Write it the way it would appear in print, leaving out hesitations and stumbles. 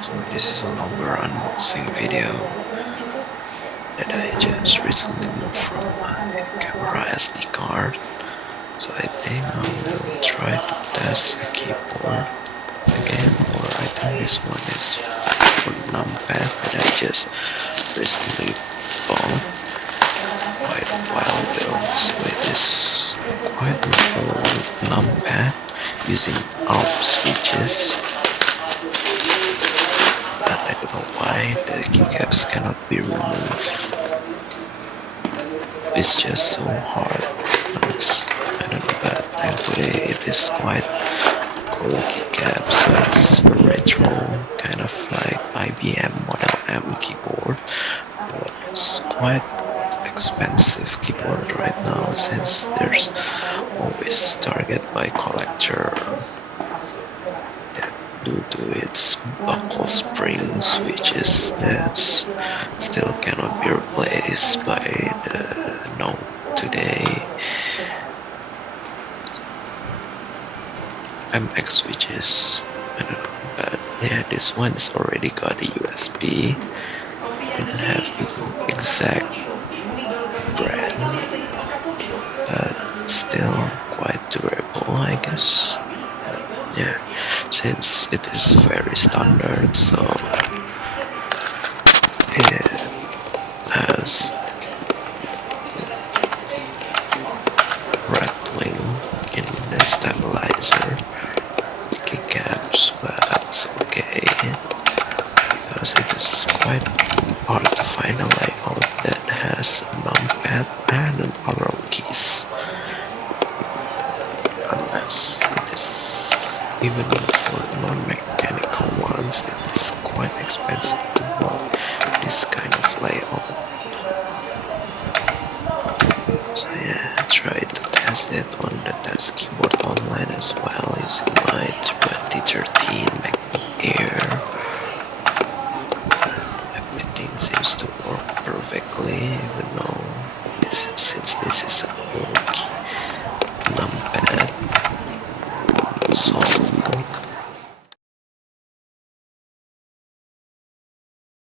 So this is a longer unboxing video that I just recently moved from my camera SD card. So I think I will try to test a keyboard again, or I think this one is for numpad that I just recently bought quite a while ago. So it is quite an old numpad using Alps switches. I don't know why the keycaps cannot be removed. It's just so hard. I don't know, but thankfully it is quite cool keycap, so it's retro, kind of like IBM Model M keyboard, but it's quite expensive keyboard right now since there's always target by collector due to its buckle spring switches that still cannot be replaced by the Note today. MX switches, I don't know, but yeah, this one's already got a USB. Didn't have the exact brand, but still quite durable, I guess. Yeah, since it is very standard, so it has rattling in the stabilizer keycaps, but it's okay because it is quite hard to find a layout that has a numpad and an arrow keys, unless it is, even for non-mechanical ones, it is quite expensive to buy this kind of layout. So yeah, I tried to test it on the test keyboard online as well using my